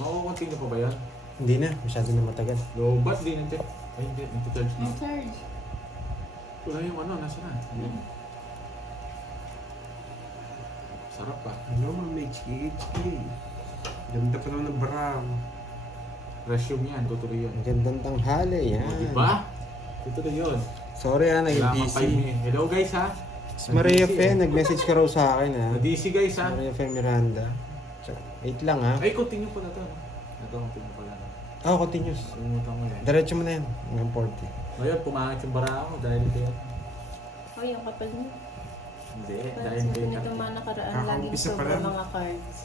Makukunting na pa ba yan? Hindi na, masyado na matagal. Lobat din ito. Ay hindi, nagta-charge na. Charge. Wala yung ano, nasa na? Sarap pa. Ano, Ma'am HK. Ganda pa naman ng barang. Resume yan, tutuloy yan. Ang gandang tanghali, yan. O, diba? Tutuloy yun. Sorry naging Wala kang busy. 5 minutes. Hello guys ha? Si Maria Fe, nag-message ka raw sa akin ha. Na-DC guys ha? Maria Fe Miranda. Wait lang ha. Ay, continue pa na to. Ito, continue pa lang. Oh, continuous. Sumutan ko yan. Diretso mo na yan. Hanggang 40. Ngayon, pumangit yung bara ko dahil kayo. Oh, yung kapal niya. Hindi, Parang dahil sabi kayo. nito mga nakaraan, Ako, laging isa pa sobra lang. mga cards.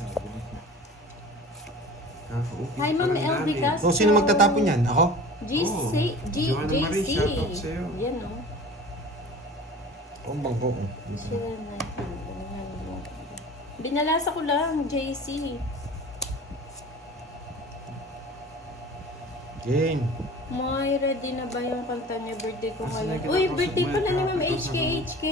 Kakaupi Hi, pa Ma'am lang LB namin. Castro. So, sino magtatapon yan? Ako? GC. Joanna Marie, JC. shoutout sa'yo. Yan o. Ang bangko ko. Sila na. Binalasa ko lang, JC. Game. May ready na ba yung kanta niya? Birthday ko Kasi ngayon. nakita Uy, ko sa birthday pala ni Ma'am Gmail, HK.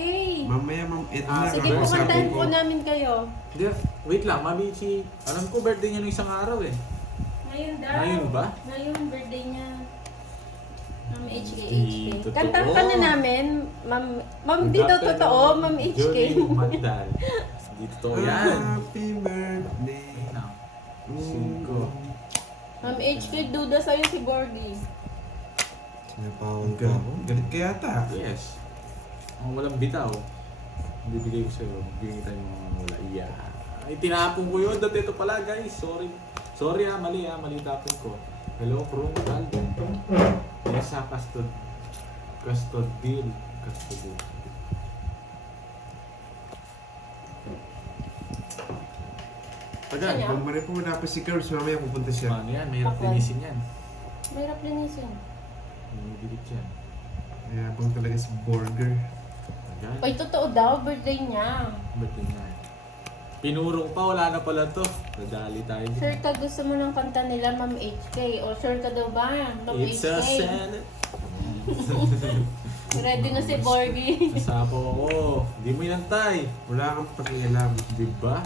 Mamaya, Ma'am Edna. Sige po, birthday kantahan ko. po namin kayo. Hindi, wait lang, Mamichi. Alam ko birthday niya nung isang araw eh. Ngayon daw. Ngayon ba? Ngayon, birthday niya. Ma'am HK. Di totoo. Kantahan ka na namin. Ma'am, di daw totoo, Ma'am HK. Johnny Mandal. Di totoo yan. Happy birthday. Ayun na. 5. Ma'am HK, duda sa'yo si Gorgie. Sinapawon ka ako. Galit ka yata. Yes. Ang walang bitaw. Bibigay ko sa'yo. Bibigay tayo mga wala. Yeah. Ay, tinapon ko yun. Dati ito pala guys. Sorry. Sorry mali tapon ko. Hello, Krum Alden. Nessa Custodil. Tagal, Ano? kung po wala pa si Girls, mamaya pupunta siya. Ano yan? Mahirap Okay. linisin yan. Mahirap linisin. Binibilit yan. Kaya bang talaga si Burger. Tagal. Ay, totoo daw, birthday niya. Ba't yun nga? Pinurong pa, wala na pala to. Nadali tayo. Sure ka gusto mo ng kanta nila, Ma'am HK? O sure ka daw ba, Ma'am It's a HK? Senate. Ready na si Borgie. Nasapaw ako. Di mo inantay. Wala kang pakialam. Di ba?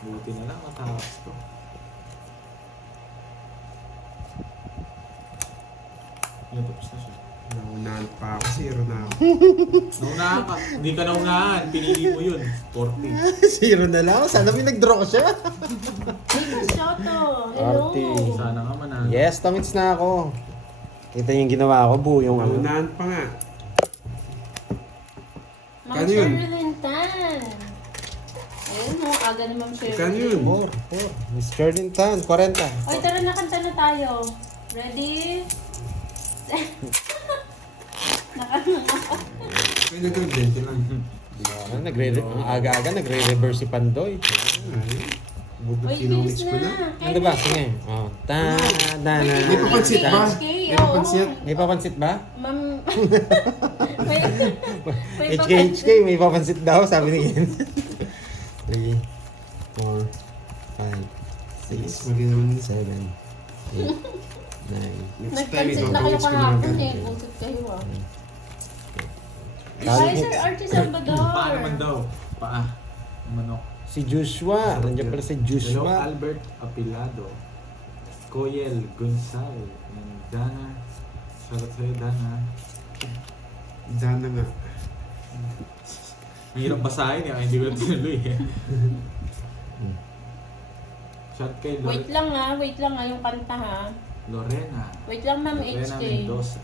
Buti na lang matapos to. Yun, tapos na siya. Naunahan pa ako, zero na ako. Naunahan ka. Hindi ka naunahan. Pinili mo yun. 40. Zero na lang. Sana may nag-draw siya. Shoto, hello. Arty. Sana nga manalo. Yes, tamits na ako. Kita yung ginawa ko, buo yung ano. Naunahan pa nga. Ma'am Kano yun? Sherilyn Tan. Ayun mo, aga ni Ma'am Kano Sherilyn. yun? 4. Miss Jordan Tan, 40. Oy, tara na, kanta na tayo. Ready? Pwede ko, 20 lang. Ang aga-aga, nagre-reverse si Pandoy. Ay, bugot Oy, kinongits bilis ko na. na. Ano ba? Sige. Oh. May papansit ba? May Oo. papansit? May papansit ba? Ma'am... may, may HK, may papansit daw, sabi ni Ken. 3, 4, 5, 6, Mali naman. 7, 8, 9. Next time, Nagpansit ikaw na kayo tongits ko na kahapon agad. eh. Butot kayo ah. Tawag Hi, mo. Sir Archie Salvador. Paa naman daw. Paa. Manok. Si Joshua. Nandiyan pala si Hello, Joshua. Albert Apilado. Koyel Gonzal. And Dana. Shoutout sa'yo, Dana. Dana nga. Mahirap basahin eh. Hindi ko na tinuloy eh. Shout kay Wait lang ah, yung kanta ha. Lorena. Wait lang, Ma'am Lorena HK. Mendoza.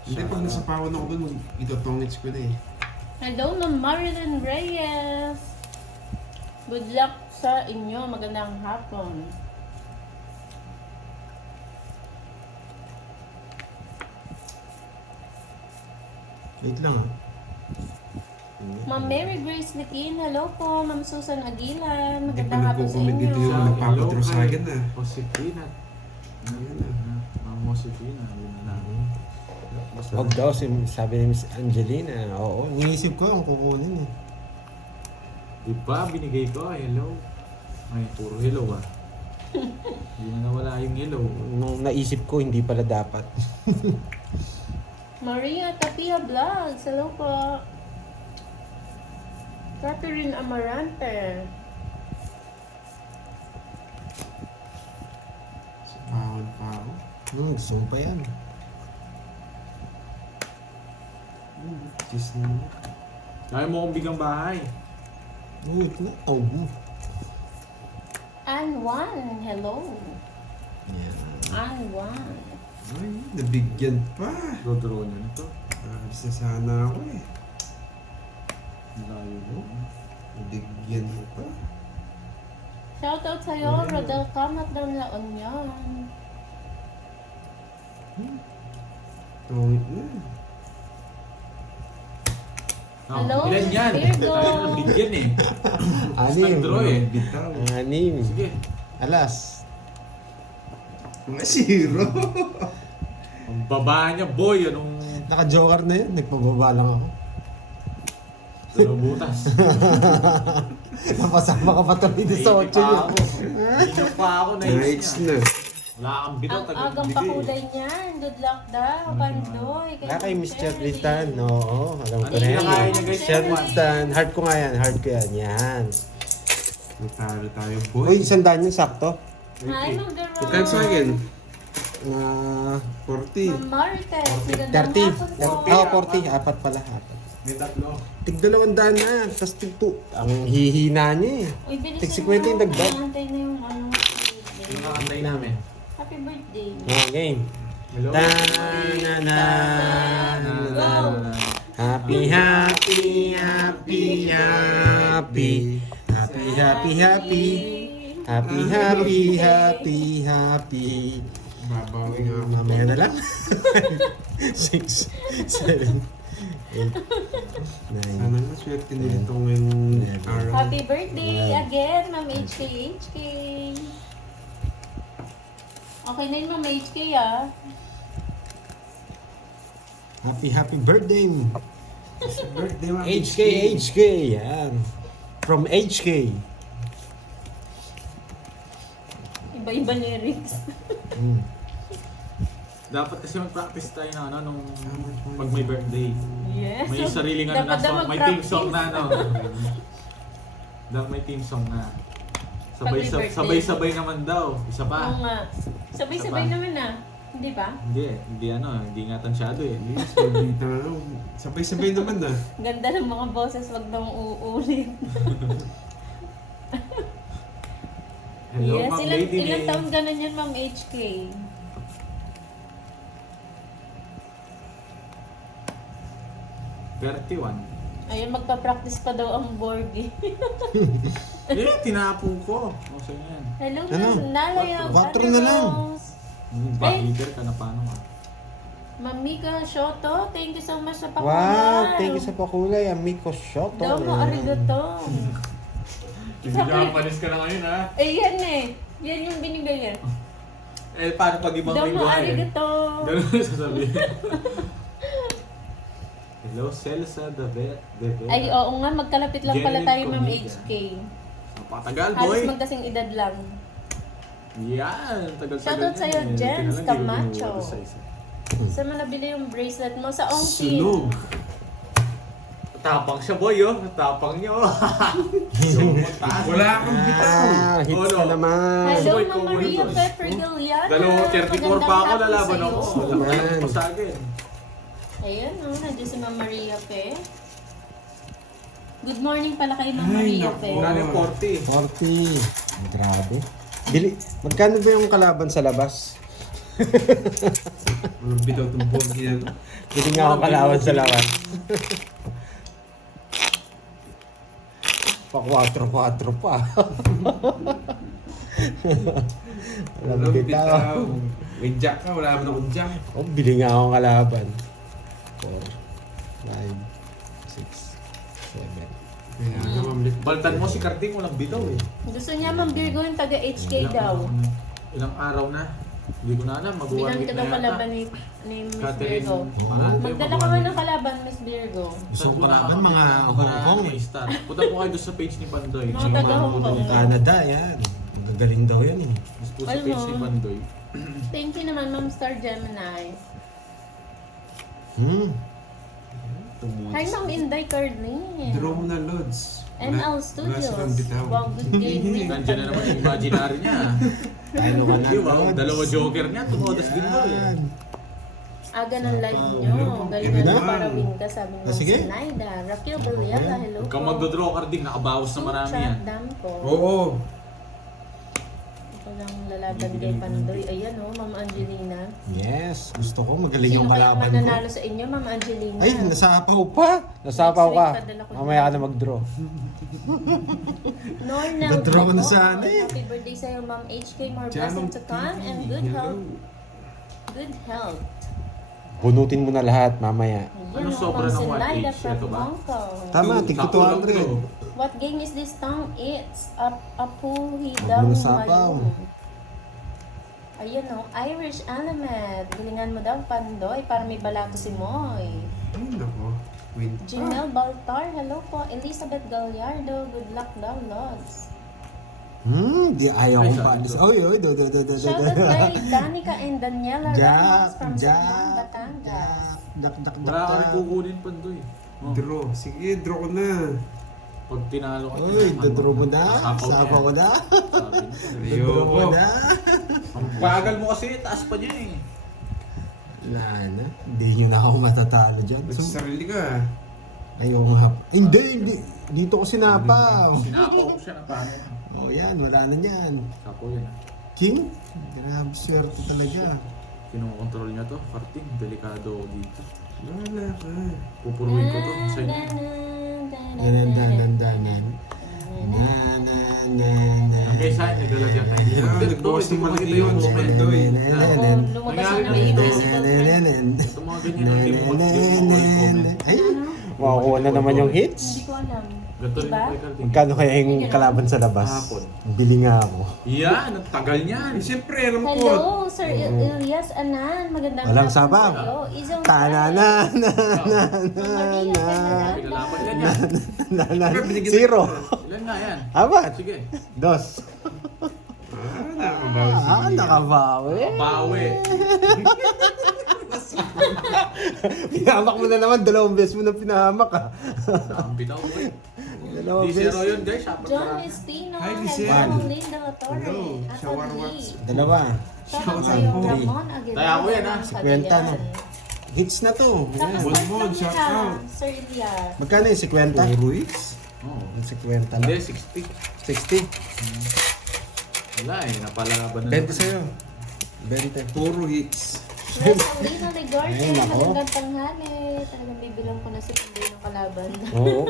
Hindi, pag nasa pawan ako dun, itotongits ko na eh. Hello, Ma'am Marilyn Reyes. Good luck sa inyo. Magandang hapon. Wait lang ah. Ma'am Mary Grace Likin, hello po. Ma'am Susan Aguilan, Hindi pa magandang hapon sa nagko-comment dito inyo. yung nagpapadro sa akin na. Josefina. Ayun na. Ang Josefina. Yun na lang. Basta. Wag daw, sabi ni Miss Angelina. Oo, iniisip ko ang kukunin eh. Di ba binigay ko? Hello. Ay, puro hello ah. Hindi na nawala yung hello. Nung naisip ko, hindi pala dapat. Maria Tapia Vlogs, hello po. Catherine Amarante. Gusto mo pa yan. Cheese na. Kaya mo kong bigang bahay. Wait na. Oh. And one, hello. Yan. And one. Ay, nabigyan pa. Dodro niyo nito. Alis na sana ako eh. Layo mo. Nabigyan mo pa. Shoutout sa'yo, Rodel Kamat daw La Union. Tungit na. Hello, Ilan yan? Virgo. Tayo na bigyan eh. Anim. Draw eh. Bitaw. Anim. Sige. Alas. Mga zero. Ang baba niya, boy. Anong Naka-joker na yun. Nagpababa lang ako. dalawang butas? Napasama ka pa tuloy doon sa 8 Nainip pa niya. ako. Nainip pa ako. Nights niya. na. Wala kang bitaw. Ang agang pakulay niyan. Good luck daw, Pandoy. Wala kay Miss Charlitan. Oo, alam ko Ano na yung yan. nakain niya, guys? Charlitan. Heart ko nga yan. Heart ko yan. Yan. Natalo tayo, Uy, boy. 100 yun sakto. Hi, Ma'am Deron. Magkano sa akin? Na 40. Ma'am Marites. 30. Magandang hapon po. 40. Apat pala. Apat. May tatlo. Tig 200 na. Tapos tig 2. Ang hihina niya eh. Uy, bilisan Tig 50 yung mo. dagdag. Inaantay na yung ano. Yung kakantay namin. Happy birthday. Yeah, game. Hello? Ta na na na na. Happy, happy, happy, happy. Happy, happy, happy. Happy, happy, happy, happy. Babawi nga ako. Mamaya na lang. 6, 7, 8, 9. Sana nga swerte nito ngayong araw. Happy birthday again, Ma'am HK. Okay na yun, Ma'am HK ah. Happy, happy birthday. Birthday, ma'am. HK. Yan. From HK. Iba-iba lyrics. Mm. Dapat kasi mag-practice tayo na ano nung pag may birthday. Yes. May sariling ano na Dapat daw song, may team mag-practice. song na ano. Dapat may team song na. Pag may birthday. Sabay-sabay naman daw. Isa Oo pa. nga. Sabay-sabay Isa pa. naman ah. Hindi ba? Hindi hindi nga tansyado eh. Yes, mabita na. Sabay-sabay naman na. Ganda ng mga boses, wag nang uulit. Hello, Yes, Ma'am ilang Lady May. taon ka na yan, Ma'am HK? Ayun, magpa-practice pa daw ang board eh. Tinapong ko. Okay yan. Hello, Ano? Nalaya. Quattro na lang. Backhitter ka na paano ka? Ma'am Mika Shoto, thank you so much sa pakulay. Wow, thank you sa pakulay. Amico Shoto. Domo arigato. Pinagpapanis ka na ngayon ha? Eh, yan eh. Yan yung binigay niya. Eh, paano pag ibang Domo lingwahe? arigato. Ganun na sasabihin. Hello, Celsa Davet. Ay, oo nga, magkalapit lang pala tayo, Ma'am HK. Napakatagal, boy. Halos magkasing edad lang. Yan, tagal-tagal. Shoutout yan sa'yo, eh. Jens Tingnan lang, di ko Camacho. binubuo sa isa. Saan mo nabili yung bracelet mo? Sa Ongkin. Sunog. Tapang siya, boy, oh. Tapang niyo. Taas. Wala akong bitaw. Hits Oh, ka no. naman. Hello, Boy, Ma'am Maria Comunitos. Pepper Giliana. Dalawa, 34 pa ako, lalaban ako. Sa'yo. Laki pa sa akin. Ayan, oh, nandiyan si Ma'am Maria Pe. Good morning pala kay Ma'am Ay, Maria naku. Pe. Wala na yung 40. 40. Grabe. Magkano ba yung kalaban sa labas? Walang bitaw itong board yan. Bili nga ako kalaban sa labas. Pa 4-4 pa. Walang bitaw. May jack ka, wala naman akong jack. Oh, bili nga akong kalaban. 4, 5, 6, 7. Kaya nga, ma'am. Baltan mo si Carding, walang bitaw eh. Gusto niya Ma'am Virgo yung taga HK daw. Ilang araw na. Hindi ko na alam, mag-1 Bilang week ka na daw yata. kalaban ni Miss Catherine, Virgo. Marante, Magdala ka nga ng kalaban, Miss Virgo. Gusto ko kalaban mga Hong Kong eh. Star. Punta po kayo doon sa page ni Pandoy. Mga Sino taga mga Hong Kong. pupunta? Canada, yan. Magagaling daw yan eh. Mas po sa Alam page mo. ni Pandoy. Thank you naman, Ma'am Star Gemini. Hmm. Hi, Ma'am Inday Carlin. Draw mo na, Lods. ML Wala Studios. silang bitaw. Wow, good game. Nandiyan na naman yung imaginary niya. Tayo ka na. Di ba? Dalawa joker niya, tumodas din mo eh. Yan. Aga ng live nyo. Galingan Yan. mo para win ka, sabi Ah, ng sige. Sinaida. Raquel Beliala, hello Huwag kang magdodraw carding, nakabawas na marami yan. Chat dam ko. Oo. Ito lang lalaban kay Pandoy. Ayan o, Ma'am Angelina. Yes, gusto ko. Magaling Sino yung kaya kalaban ko. mananalo sa inyo, Ma'am Angelina? Ay, nasapaw pa. Nasapaw Next ka. week, padala ko Mamaya ka na. na mag-draw. Nornel Dadraw ko na Pico. sana eh. Happy birthday sa'yo, Ma'am HK. More Janong blessings to come and good health. Good health. Bunutin mo na lahat mamaya. Ano Yan, sobra Ma'am ng Sinaida 1H? from Ito ba? Hong Kong. Tama, tigko Sakto lang 200. to. What game is this tong? It's Apu Huwag Hidang mo na sapaw. Mayong. Ayun o, Irish Element. Galingan mo daw, Pandoy, para may balato si Moy. Ay, nako. Win. Janelle Baltar, hello po. Elizabeth Gallardo, good luck daw, Lods. Di ayaw Ay, kong sabi paalis. ko. Oy, do. Shoutout kay Danica and Daniela Ramos from San Juan, Jak. Batangas. Wala ka rin kukunin Pandoy. Oh, Draw. Sige, draw ko na. pag tinalo ka Uy, dodro mo na. Sapaw Sapa ko na. Sabi niya. Dodro mo Ayoko. na. Ang bagal mo kasi, taas pa niya eh. Wala na. Hindi nyo na ako matatalo dyan. Sa sarili ka. Ayaw nga. Ay, hindi. Dito ko sinapaw. Sinapaw ko siya na paano. Oh, yan. Wala na yan. Sapaw yan. King? Grabe, swerte talaga. Kinokontrol niya to. Karting, delikado dito. Wala ka. Pupuruin ko to sa inyo. Danan. Ang kaysa, naglalagyan tayo. Yan, nagbawas ng malaki yun si Pandoy. Lumabas na may invisible friend. Ito mga ganyan ang game mo. Comment. Ay, makukuha na naman yung hits. Hindi ko alam. Ganito rin Diba? kay Karting. Magkano kaya yung kalaban sa labas? Hapon. Bili nga ako. Yan, ang tagal niyan. Eh, siyempre, alam ko. Hello, Sir Elias Anan. Magandang Walang hapon sabaw. sa'yo. Isang Tanana. Maria Fernanda. Pinalaban yan yan. Zero. Ilan nga yan? Apat. Sige. Dos. Nakakabawi si Nakabawi. Bawi. Pinahamak mo na naman. 2 beses mo na pinahamak ah. Ang bitaw ko eh. 2 Di beses. zero yun guys. Apat John na. Estino. Hi, Hello, Giselle. Linda La Torre. Hello, At shower Lee. wax. 2. Shoutout sa'yo, Ramon Aguilar. Kaya ako yan, ha? ng 50 Cagayan. no? Hits na to. Ayan. Tapos Bonbon, lang shout nila, out. Sir Elias. Magkano yung 50? Ruiz? Oo. Yung 50 Hindi, lang. 60. 60. Wala eh, napalaban na. 20 sa'yo. 20. Puro hits. Rosalina Legarte, Ay, nako. magandang tanghali. Talagang bibilang ko na si Pandoy ng kalaban. Oo.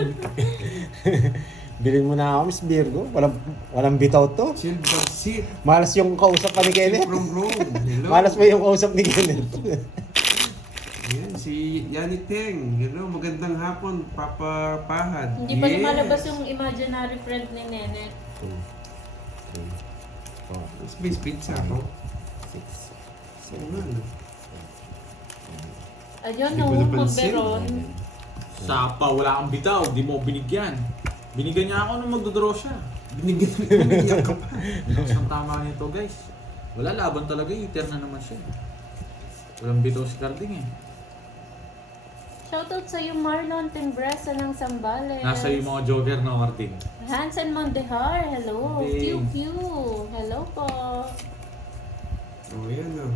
Biling mo na ako, Miss Virgo. Walang bitaw to. Silver Seat. Malas yung kausap pa ni Kenneth. From Rome. Hello. Malas pa yung kausap ni Kenneth. Yan, si Yanni Teng. Hello, magandang hapon, Papa Pahad. Hindi pa lumalabas yung imaginary friend ni Nene. 2, 3, 4, Space pizza ako. 6, Oo nga, no? Ayun, Hindi no, ko napansin. Magberon. Sapa, wala kang bitaw. Di mo binigyan. Binigyan niya ako nung magdodraw siya. Binigyan mo umiiyak ka pa. Lakas ng tama nito guys. Wala laban talaga, eater na naman siya. Walang bitaw si Carding eh. Shoutout sa'yo, Marlon Timbresa ng Sambales. Nasa yung mga joker na Carding. Hansen Mondehar, hello. Hey. Pew Pew, hello po. Oo, yan o.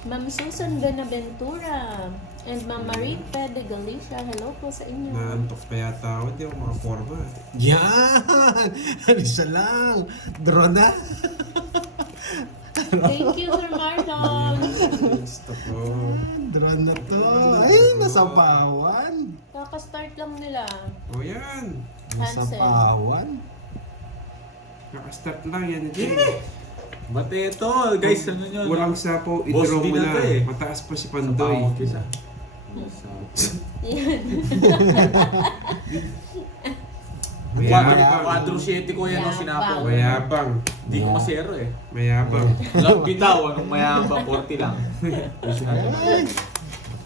Ma'am Susan Benaventura. And Ma'am Marie Pede Galicia, hello po sa inyo. Naantok pa yata ako, hindi ako makaporma. Yan! Isa lang. Draw na. Thank you, Sir Marlon. Gusto ko. Draw na to. Ay, nasapawan. Kaka-start lang nila. O yan. Nasapawan. Nakastart lang yan. Ito. Ba't ito? Guys, ano nyo? Walang sapo, Boss i-draw din mo na na. to eh. Mataas pa si Pandoy. Pandoy. Kisa. Yan. Mayabang. Quadro 7 ko yan, no, sinapaw. Mayabang. Hindi ko masero eh. Mayabang. Walang bitaw, anong mayabang, 40 lang. Yung sinabi.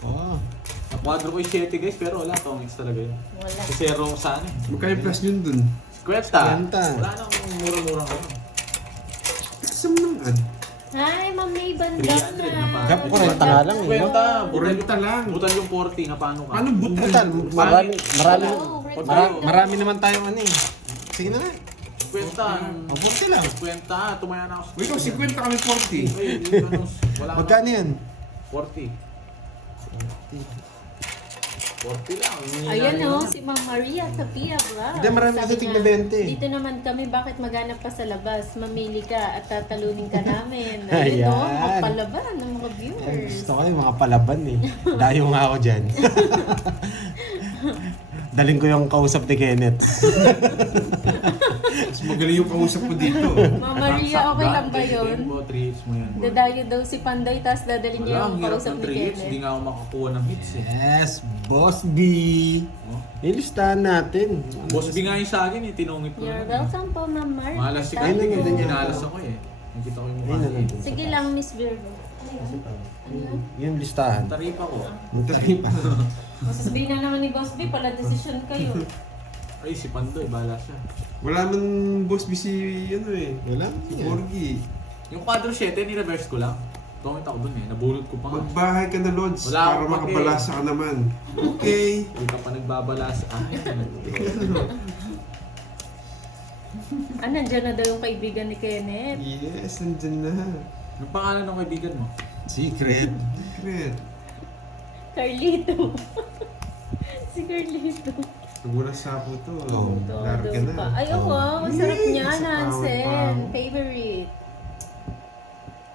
Oh. Quadro ko yung 7 guys, pero wala, Tomix talaga yun. Wala. Kasi zero ko saan eh. Magkaya plus yun dun. Kwenta. 50. Wala nang mura-mura ko. Kasam ng ad. Hi, Ma'am May 300 na pa. Bandana. Gap ko rin, tanga lang eh. Kwenta. Butal lang. Butal yung 40, na paano ka? Paano butal? Butal, marami. Hello, may Pag- bardo. Marami naman tayong ano eh. Sige na nga. 50. Abot ka lang. 50. Tumaya na ako. Wait, 50 kami 40. Ay, dito, wala ka Magkano na. yan? 40. 40 lang. Ayan o, si Ma'am Maria Tapia Vlog. Hindi, marami Sabi kasi tigna nga, 20. Dito naman kami, bakit maghanap pa sa labas? Mamili ka at tatalunin ka namin. Ayan. Ayun o, mga palaban ng mga Ay, viewers. gusto ko yung mga palaban eh. Dayo nga ako dyan. Daling ko yung kausap ni Kenneth. Mas magaling yung kausap ko dito. Ma'am Maria, okay lang ba yun? 3 hits mo yan. Dadayo daw si Pandoy, tapos dadalhin niya Wala, yung ang hirap kausap ng ni 3 hits. Hindi Kenneth. nga ako makakuha ng hits eh. Yes, Boss B. Oh. Ilistahan natin. Boss B nga yung sa akin eh. Tinungit ko. You're welcome po, Ma'am Maria. Malas si Ayun, Kanting. ayun, ayun. Ginalas ako eh. Nakita ko yung mukha Ayun na niya. lang. Sige lang, Miss Virgo. Yung listahan. Taripa ko. Magtabi pa. Masasabihin na naman ni Boss B, pala decision kayo. Ay, si Pandoy. Bahala siya. Wala man boss B si ano eh. Wala. Si Borgie. Yung quadro 7, ni-reverse ko lang. Tumit ako dun eh. Nabulot ko pa nga. Magbahay ka na, Lods, Wala para akong pake. makabalasa ka naman. Okay. Hindi ka pa nagbabalas. Ay, Nandiyan na daw yung kaibigan ni Kenneth. Yes, nandyan na. Yung pangalan ng kaibigan mo? Secret. Secret. Carlito. Si Carlito. Wala sapo to. Oh, Laro ka Todo na. pa. Ay, oo, masarap Yes, niya, Nansen. pao-pao. Favorite.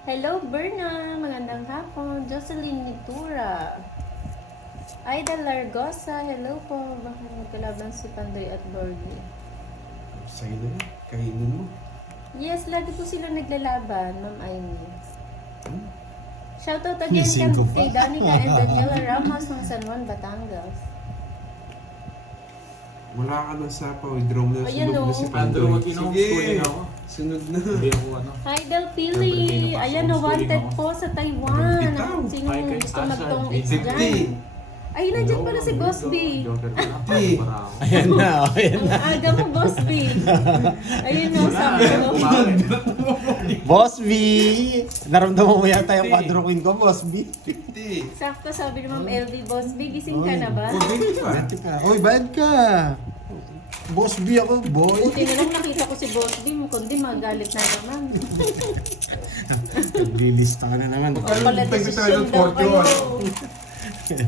Hello, Berna. Magandang hapon. Jocelyn Nitura. Aida Largosa. Hello po. Baka magkalaban si Pandoy at Borgie. Sa'yo na yan. Kainin mo. Yes, lagi po sila naglalaban, Ma'am Amy. Shoutout again Missing ko pa. kay Danica and Daniela Ramos ng San Juan, Batangas. Wala ka ng sapaw. Withdraw mo na. Ayan, Sunog na oh. si Pandoy, Pandoy. wag in-homeschooling ako. Sunod na. Hindi ako ano. Hi, Del Pili! Siyempre, Ayan, homeschooling wanted ako. po sa Taiwan. Bitaw. Sino Hi, kay gusto Asha, magtong Vince. X dyan? Ay, nandiyan pala si Boss B. Joker ka na. Hey. Para ako. Ayan na, ayan Ang na. aga mo, Boss B. Ayun o, Wala, sabi eh, ko. bakit? Boss B! Naramdaman mo yata yung quadro queen ko, Boss B. 50. Sakto sabi ni Ma'am LV, Boss B, gising ka na ba? Oh, baby pa. Oy, bad ka. Boss B ako, boy. Buti na lang nakita ko si Boss B, kundi magalit na naman. Naglilista ka na naman. Pala Tayo desisyon ng daw 40 kayo. yun.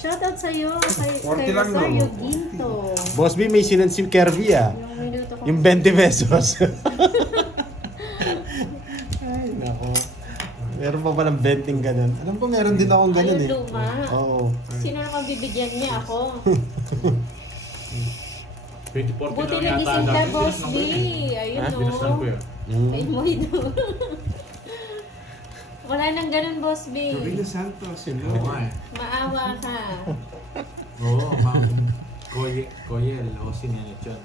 Shoutout sa'yo, kay 40 lang, Rosario no? Ginto. Boss B, may sinan si Kirby ah. Yung minuto ko. Yung 20 pesos. Ay, nako. Meron pa palang venting ganun. Alam ko meron din akong ganun Ay, eh. yung luma. Oo. Sino naman bibigyan niya ako? 2014 Buti lang na yata. gising ka, Dati Boss sinasnan B. ko yun. Ayun o. Sinasnan ko yun. Ay, mo daw. Wala nang ganun, Boss B. Rowena Santos. Hello. Oo nga eh. Maawa ka. Oo, ma'am. Koyel. O, sinyanit yun.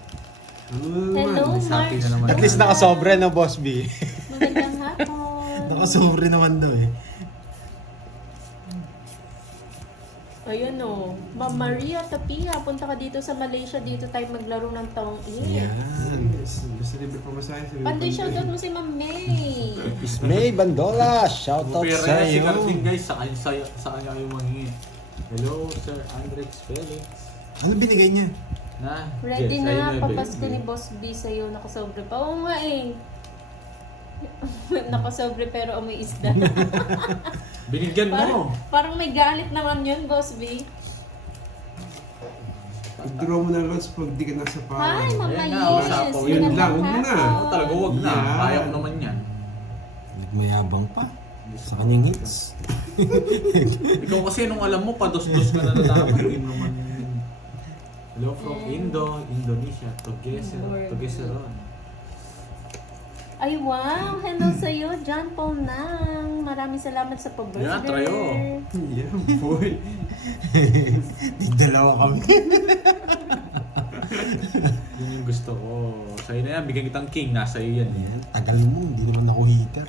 Ano na Hello, naman? Sabi March. na naman. At least nakasobra na, Boss B. Magandang hapon. Nakasobra naman daw eh. Ayun o. Ma'am Maria Tapia, punta ka dito sa Malaysia. Dito tayo maglaro ng taong Yan. Yes. Basta libre pa masahe. Pandoy, shoutout mo si Ma'am May. Miss May Bandola, shoutout Pupira sa yan si iyo. Carlin guys. Sa kanya kayo mangingi. Hello, Sir Andrex Felix. Ano binigay niya? Na, Ready yes, na ayun nga, baby. papasko ni Boss B sa'yo. Nakasobre pa. Oo nga eh. Nakasobre pero amoy isda. Binigyan mo. Parang may galit naman yun, Boss B. Withdraw mo na, Lods, pag di ka nasa Hi, power. Mama Ayan na, Yes. usapaw yun Magandang lang, huwag mo na. hapon. Ako talaga wag na. Yeah. Kaya ko naman yan. Nagmayabang pa sa kanyang hits. Ikaw kasi nung alam mo, pados-dos ka na nalaman. Hindi mo naman yun. Hello from Indonesia. Togeseron. Ay, wow! Hello sa'yo, John Paul Nang. Maraming salamat sa pa-birthday. Yeah, trayo. Yeah, boy. Nagdalawa kami. Yun yung gusto ko. Sa'yo na yan, bigyan kitang king. Nasa iyo yan. Ayan, tagal mo, hindi naman ako heater.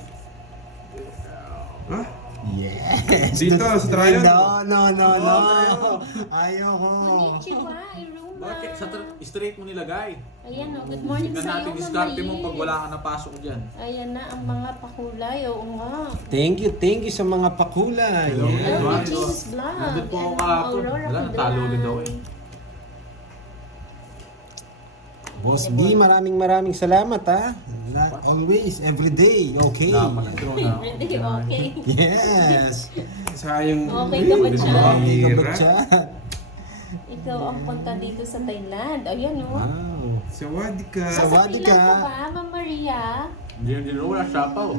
Ha? Yes! Dito, sa trial. No. Ayoko. Konnichiwa, Iruma. Bakit? Straight mo nilagay. Ayan o, good morning Tignan sa'yo, natin, Mama diskarte mo Liz. pag wala ka napasok dyan. Ayan na ang mga pakulay. Oo nga. Thank you sa mga pakulay. Hello, Yeah. Eduardo. James Vlog. Nandun po ako and kahapon. Aurora Wala, natalo ulit ako eh. Boss B, maraming salamat ha. Like always, every day, okay. Dapat nag-draw na ako. Hindi, okay. Yes. Sayang. Okay ka ba dyan? Ay, Hira. kabagyan. Ikaw ang punta dito sa Thailand. Ayan, oh. Wow. Sawadee ka. Sa Sawadee Thailand ka. ka ba, Ma'am Maria? Hindi wala sapaw.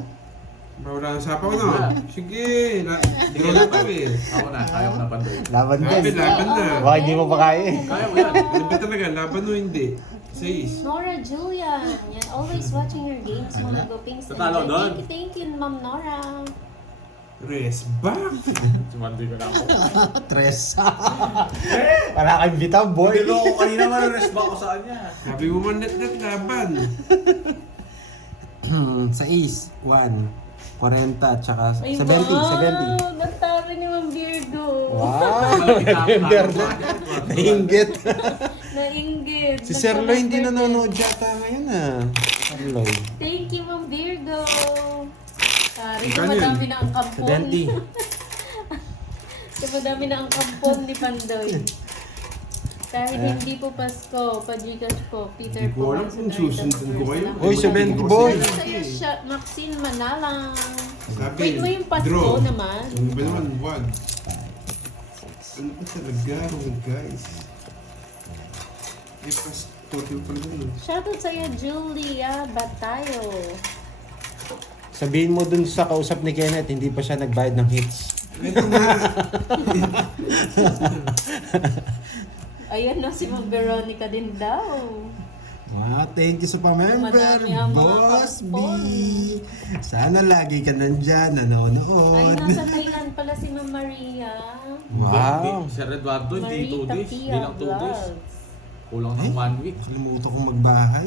Wala nang sapaw no? Wala. Sige. Draw na to eh. Ako na, kaya ko na Pandoy. Laban Laban, din. laban na. Baka hindi mo pa kaya eh. Kaya mo yan. Ano ba talaga? Laban o hindi? 6. Nora Julian. Yan, always watching your games, mga gopings. Tatalo doon. Thank you, Ma'am Nora. Rest back. Sumandoy ko na ako. Tres. Wala kang bitaw, boy. Hindi ko ako kanina man-rest ba ako sa kanya. Sabi mo man net laban. Sa Ace, 1. 40, tsaka 70. Ay, 70. wow! Natari ni Ma'am Virgo. Wow! Remember na. Nainggit. Nainggit. Si Sir Loy hindi nanonood yata ngayon ah. Sir Loy. Thank you, Ma'am Virgo. Sorry, Magkano madami yun? na ang kampon. 70. Madami na ang kampon ni Pandoy. Dahil hindi po Pasko, pa-Gcash po, Peter Hindi ko po. alam kung susundan ko kayo. Uy, 70 boy. Sa'yo, Maxine Manalang. Sabi, Wait mo yung Pasko draw. naman. Ano ba naman? Wag. Ano ba talaga? Wag guys. Eh, pas total pala dun. Shoutout sa'yo, Julia Batayo. Sabihin mo dun sa kausap ni Kenneth, hindi pa siya nagbayad ng hits. Ito na. Ayan na, si Ma'am Veronica din daw. Wow, thank you sa pa-member, Madami ang mga Boss B. kampon. Sana lagi ka nandyan, Ay, nanonood. nasa Thailand pala si Ma'am Maria. Wow. Sir Eduardo, hindi 2 days. Hindi lang 2 days. Vlogs. Kulang Ay. ng 1 week. Nakalimutan kong magbahay.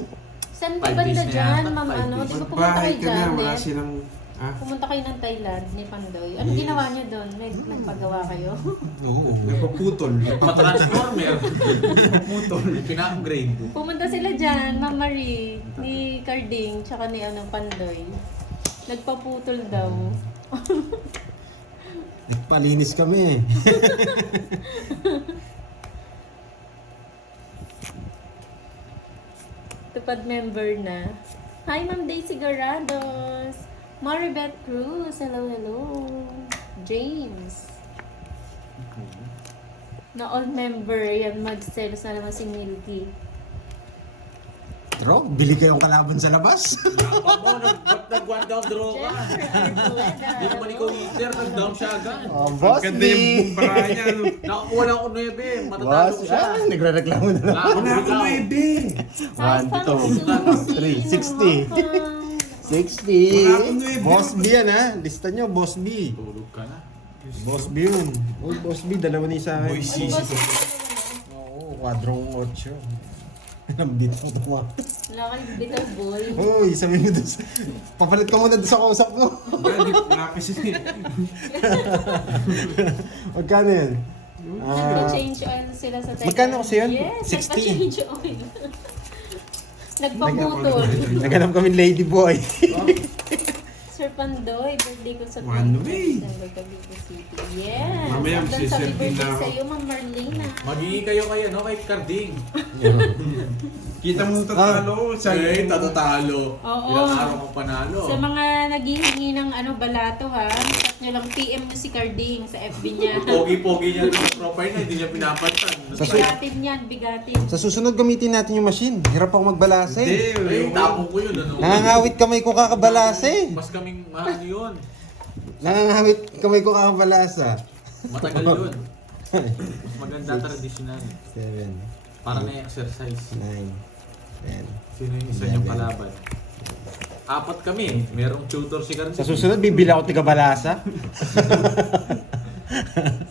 Saan ka 5 banda days na dyan, yata, Ma'am? 5 Ano? days. Di ba pumunta Magbahay kayo ka na. dyan, Wala Deb? silang... Pumunta kayo ng Thailand ni Pandoy. Anong Yes. ginawa niyo doon? May nagpagawa kayo? Oo. Nagpaputol. Pa-transformer. Puputol. Pina-upgrade. Pumunta sila dyan, Ma'am Marie, ni Carding, tsaka ni Pandoy. Nagpaputol daw. Nagpalinis kami. Tupad member na. Hi, Ma'am Daisy Garados. Maribeth Cruz, hello, hello. James. Na all member, yan mag-sales na naman si Milky. Bro, bili kayong kalaban sa labas. Yaman mo, ba't nag-1 down draw ka? Jennifer Arboleda. Hindi naman ikaw eater, nag-down siya agad. Oh, Boss Ganda B. yung bumbara niya. Ano? Nakakuha lang ako 9, matatalo Boss, ko siya. nagre-reklamo na lang. Wala Wala akong ako bigaw. 9. Hi, 1, Pang 2, 3, 60. Wala akong 60. 9. Boss B yan ha. Lista nyo, Boss B. Tulog ka na. Boss B yun. Uy, Boss B, dalawa ni sa akin. Boy, sisi. Oo, kwadrong 8. Ang bitaw tama. Wala kang bitaw boy. Uy, sabi mo doon. Papalit ka muna doon sa kausap mo. Wala kasi. Magkano yan? Nagpa-change oil sila sa Thailand. Magkano kasi yun? Yes, 60. nagpa-change oil. Nagpaputol. Naghanap kami lady boy. Sir Pandoy, birthday ko sa One 20 way. December, Cavite City. Yes! Mamaya, Advance happy magsiselfie birthday na ako. sa iyo, Ma'am Marlena. Magiging kayo kayo, no? Kay Carding. Kita mo tatalo. Ay, tatatalo. Oo. Ilang araw kang panalo. Sa mga naghihingi ng balato ha, chat nyo lang PM mo si Carding sa FB niya. Pogi-pogi niya ng profile na, hindi niya pinapatan. Bigatin yan, bigatin. Sa susunod gamitin natin yung machine. Hirap ako magbalase. Ay, tapong ko yun, ano? Nangangawit kamay ko kakabalase. Mas kaming mahal yun. Nangangawit kamay ko kakabalasa. Matagal yun. Mas maganda traditional. 7, Para na-exercise. 9, 10. Sino yung isa niyong kalaban? 4 kami. Merong tutor si Carding. Sa susunod, bibili ako tiga balasa.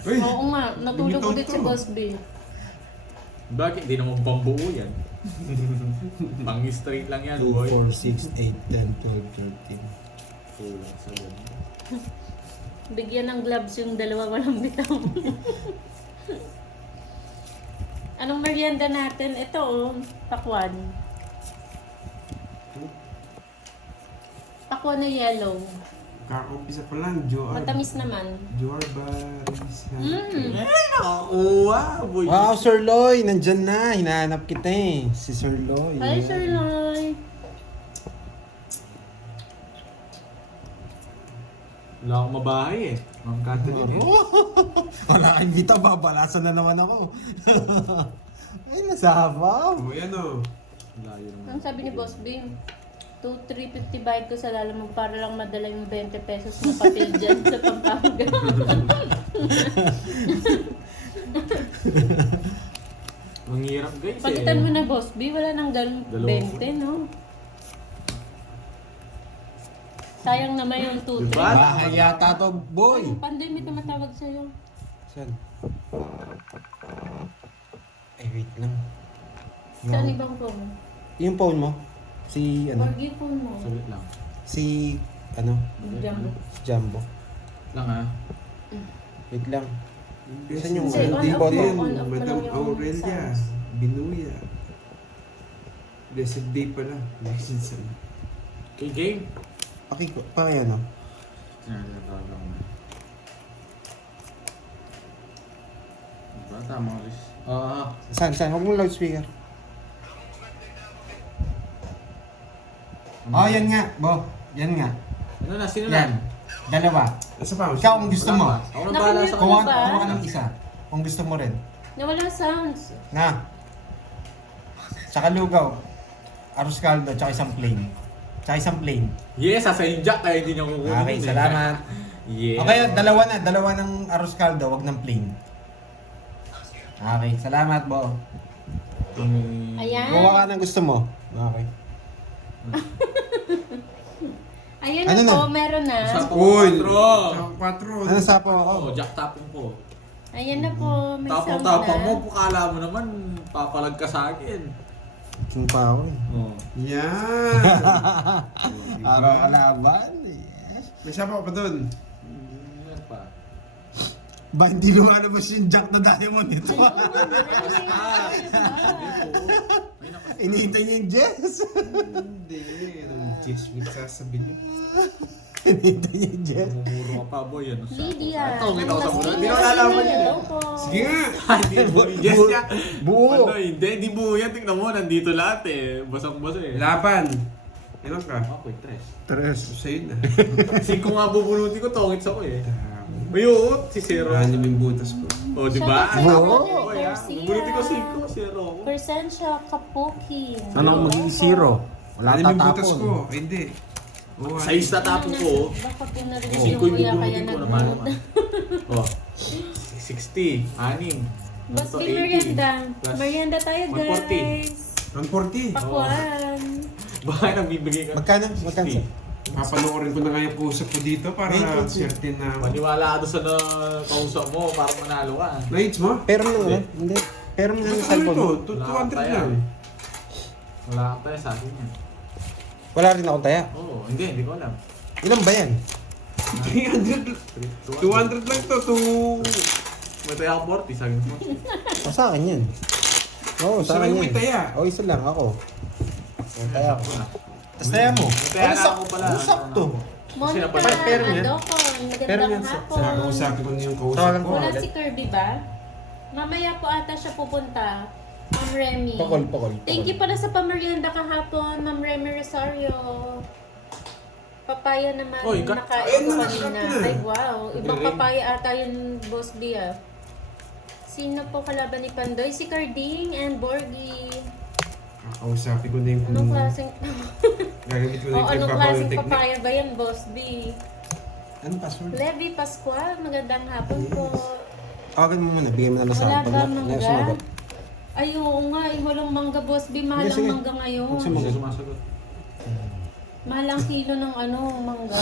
Uy, Oo nga, natulog Lumitaw ulit si to. Boss B. Bakit? Di naman pambuo yan. Pang-straight lang yan, 2, boy. 4, 6, 8, 10, 12, 13. Kulang sa ganun. Bigyan ng gloves yung dalawa walang bitaw. Anong merienda natin? Ito pakwan. Pakwan na yellow. Kakakumpisa pa lang, Joar. Matamis naman. Joar Baris. Mm. Eh, nakakuha, boy. Wow, Sir Loy, nandyan na. Hinahanap kita eh. Si Sir Loy. Hi, Ayan. Sir Loy. Wala akong mabahay eh. Ang Catherine eh. Wala kang kita, babalasan na naman ako. Ay, nasabaw. O, yan o. Layo naman. Ang sabi ni Boss Bing, 2,350 bayad ko sa Lalamove para lang madala yung 20 pesos na papel dyan sa Pampanga. Ang hirap guys Pagitan mo na, Boss B, wala nang ganun Dalawa. 20, no? Sayang naman yung 2,300. Diba? Bahay yata to, boy. Ang pandemic na matawag sa'yo. Saan? Ay, wait lang. Saan ibang phone? Yung phone mo? Si, ano? Borgi phone mo. Salit lang. Si, ano? Jumbo. Si Jumbo. Lang ha. Wait lang. Saan yung Kasi hindi on-off bot mo, yun? on-off mo lang Madam yung Aurelia. sounds. Binuya. Blessed day pala. Blessed day. Okay, game. Okay, pakaya ano? Tinatawag lang na. Diba? Tama ko rin. Oo. Saan? Huwag mong loudspeaker. Oh, yan nga, Bo. Yan nga. Ano na? Sino Yan. na? Dalawa. Nasa pa? Ikaw kung gusto mo. Ako na bahala sa Kuha Ano ba? ka ng isa. Kung gusto mo rin. Nawala sounds. Na. Tsaka lugaw. Arroz caldo, tsaka isang plain. Tsaka isang plain. Yes, sa yung jack kaya hindi niya kukunin. Okay, eh. salamat. Yeah. Okay, dalawa na. Dalawa ng arroz caldo, wag ng plain. Okay, salamat, Bo. Ayan. Kuha ka ng gusto mo. Okay. Ayun Ano na na? po, meron na. Sa Uy! 4. Sa 4. Ano sa po ako? Oh, jack tapong ko. Ayan na po, may sound Tapang-tapang na. mo, pukala mo naman, papalag ka sa akin. King pa ako eh. Oh. Yan! Araw kalaban eh. May sapa pa dun. Yan pa. Ba hindi lumalabas yung Jack na Diamond ito? Inihintay niya yung Jess. Hindi. Anong Jess will sasabihin niyo? Inihintay niya yung Jess. Namumuro ka pa, boy. Ano sa? Lydia. Ito, kita ko sa muna. Ang Hindi ko Las nalaman Piñas, yun. hello po. Sige nga! Hindi mo yes niya. Buo. Ano, hindi buo yan. Tingnan mo, nandito lahat eh. Basang-basa eh. Laban! Ilan ka? Okay, tres. Tres. Sa'yo na. 5 nga bubunutin ko, tongits ako eh. May uot, si Zero. Anim yung butas ko. O, di ba? Shout out Oo. sa Oh, yeah. Garcia. Bubunutin ko 5, Zero ako. Persensya Kapuki. Ano ang magiging zero? Wala Anim yung butas ko. tatapon. Ay, hindi. Oh, Sa isa tapon ko. Baka po na rin Oh. yung kuya kaya Bubunutin ko na paano nag-mood. ka. Oh, 60, 6. Boss B, merienda. Plus Merienda tayo 140. guys. 140. Pakwan. Baka nabibigay ka. Magkano? Magkano? 60. Papanoorin ko na nga yung kausap ko dito para certain na... Maniwala ka doon sa kausap mo para manalo ka. Nights mo? Pero mo ano? Hindi. Pero mo Ano sa cellphone mo. ito? Wala kang 200 taya. lang. Wala kang tayo sa akin yan. Wala rin akong taya. Oo, hindi ko alam. Ilan ba yan? 300. 200 lang to. May taya ako 40, sa akin 40. O, sa akin yan. Oo, Sa sa akin akin yan. may taya. O, isa lang ako. O, taya ko. Tapos taya mo. May taya na ako pala. Ano sakto? Monica, napala- pero yan. Adokon, Pero magandang yan sa- hapon. Kausapin ko na yung kausap Tawagan ko. ko. Wala si Kirby ba? Mamaya po ata siya pupunta. Ma'am Remy. Pakol. Thank you pala sa pamerienda kahapon, Ma'am Remy Rosario. Papaya naman Oy, nakain ayun ko na, kanina. sarap na. Ay wow, ibang Galing. papaya ata yung Boss B ah. Sino po kalaban ni Pandoy? Si Carding and Borgie. Kakausapin ko na yung... Anong klaseng Gagamit ko na yung anong pagbabaw klaseng technique. papaya ba yan, Boss B? Ano password? Levi Pascual, magandang hapon po. Tawagan mo muna. Bigay mo na lang sa Wala akin. ba Pag mangga? sumagot. Ay, oo nga, walang mangga, Boss B. Mahal Sige, ang sige. mangga ngayon. Huwag Hindi sumasagot. Mahal ang kilo ng mangga.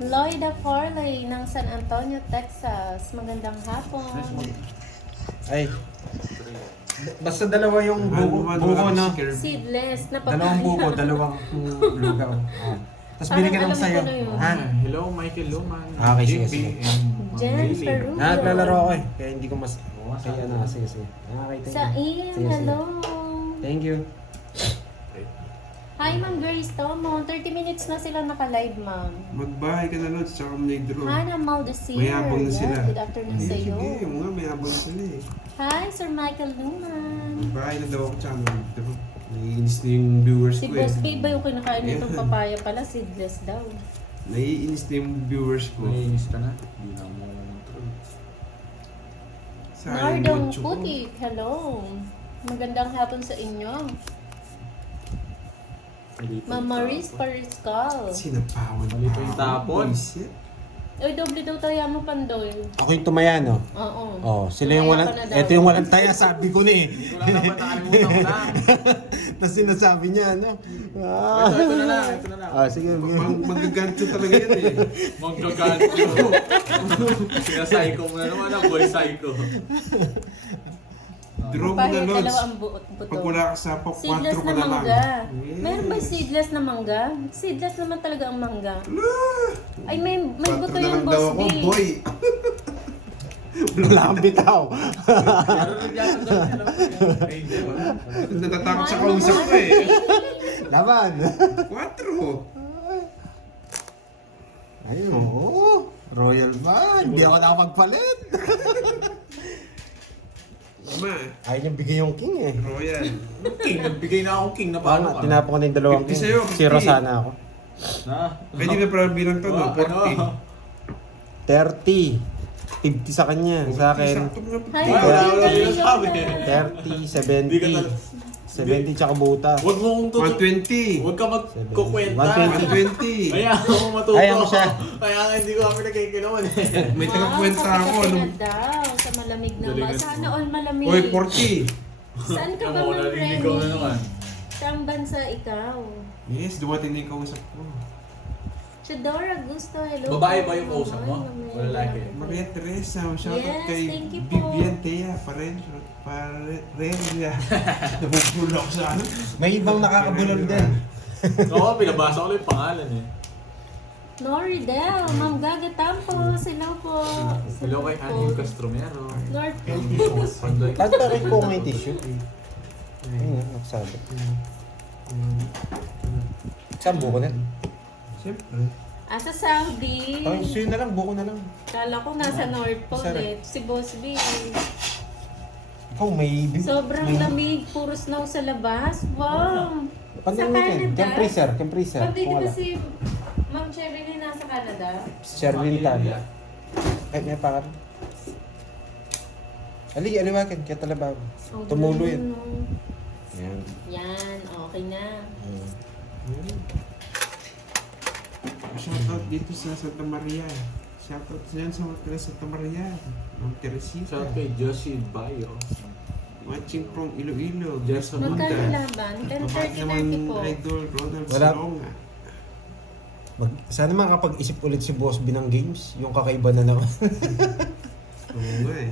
Lloyda Farley ng San Antonio, Texas. Magandang hapon. Ay. Basta dalawa yung buko na. Seedless na Dalawang buko, dalawang lugaw. Ah. Tapos binigyan Alam naman ko sa'yo. na yun. Ha? Hello, Michael Luman. Okay, sige, JP, sige. and Jen Lily. Peru. Naglalaro ako eh. Kaya hindi ko mas... Oo, Kaya sabi ano, ko. sige. Okay, thank Sa you. in, Sige, hello. Thank you. Hi, Ma'am Grace Tomo. 30 minutes na sila naka-live, ma'am. Magbahay ka na, Lods. Tsaka mo na-draw. Hana Maldesir. Mayabang na sila. Good afternoon sa iyo. Sige, yung nga, mayabang sila eh. Hi, Sir Michael Luman. Magbahay na daw ako tsaka mag-draw. Naiinis na yung viewers Si ko eh. Boss B ba yung kinakain nitong Ayan. papaya pala? Seedless daw. Naiinis na yung viewers ko. Naiinis ka na? Hindi na mo troll. Sayang Nardong mucho ko. Puti, hello. Magandang hapon sa inyo. Malito yung Mama Riz tapon. Pariscal. Sinapawan Mali pa yung tapon. Buisit. Ay, doble daw tayo mo, Pandoy. Ako yung tumaya, no? Oo. Oh, sila yung Tumaya walang... ka na daw. Ito yung walang taya, sabi ko na eh. Hindi ko lang naman nakalimutan ko na. Tapos sinasabi niya, no? Ito na lang, ito na lang. Ah, sige. Magaganto talaga yan eh. Magkaganto. Sinasayko mo na naman ang boy psycho. Draw mo na, Pahit Lods. dalawa ang buto. Pag wala ka sa pop, 4 Seedless ka na na lang. mangga. Yes. Meron ba seedless na mangga? Seedless naman talaga ang mangga. Ay, may 4 buto na yung lang daw Boss ako, B. boy. Wala kang bitaw. Pero nagyan ko doon. Ranger. Natatakot sa kausap ko eh. Laban. 4. Ayun, oo. Royal ba? Hindi ako nakapagpalit. Tama. Ayaw niyang bigay yung king eh. Royal. King, nagbigay na akong king na Paano? paano ka? Tinapon ko na yung dalawang 50 king. sa'yo, 50. Zero sana ako. Na? Pwede na para bilang to, no? Oh, 40. 30. 50 sa kanya. Sa akin. Sakto mo na. Hi, Wala, wala Kuya yung sabi. 30, Hindi ka 70. 70 tsaka buta. Huwag mo kong tutok. 120. Huwag ka magkukwenta. 120. 120. Kaya ako matuto. Ayaw mo siya. Kaya nga hindi ko kami nagkikilawan eh. May tagakwenta Wow, ako. kape Anong... na daw sa malamig na Galingan mo. Sana all malamig. Oy, 40. Saan ka ba Ako, ng naliligaw na naman. Saan bansa ikaw? Yes, dumating na yung kausap ko. Chidora Gusto, hello. Babae ba po. yung kausap mo? Mamay, O lalaki? Maria Teresa, shoutout Yes, kay thank you po. Vivian Tea Parelia. Nabubulol ako sa ano. May ibang nakakabulol din. Oo, pinabasa ko lang yung pangalan eh. Noridel, Ma'am Gaga Tampos, hello po. Hello kay Anil Castromero. Lord Pandoy. At bakit ko may tissue? Ayun nga, nakasabi. Saan buko na? Siyempre. Sa Saudi. Ay, suyo na lang, buko na lang. Kala ko nasa North Pole Sarap. eh. Si Boss B. Ikaw, may... Sobrang lamig, puro snow sa labas. Wow! Ano Sa natin? Canada? Kemprisa. Pati di Kung ba wala. si Ma'am Cherilyn nasa Canada? Sherwin Tan. Ay, may pakar. Aliwakin, kaya talabaw. Oh, Tumulo ganun, yun. no? Yan. Yan, okay na. Shoutout dito sa Santa Maria. Shoutout sa yan sa mga Santa Maria. Ma'am Teresita. Shout kay Josie Bayo. Watching from Iloilo. Yes, Yes, Magkano Bunda. laban? Mabait naman 10:30 po. Idol Ronald Wala. Salonga. Sana makapag-isip ulit si Boss B ng games. Yung kakaiba na naman. Oo nga eh.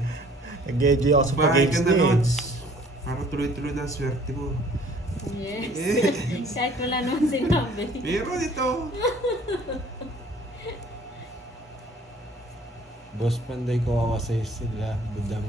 Nag-enjoy ako sa Bahay ka pag-games na, niya eh. Lods. Para tuloy-tuloy na ang swerte mo. Yes. Kahit wala naman sinabi. Meron ito. Boss Panday ko ako sa sila. Budang.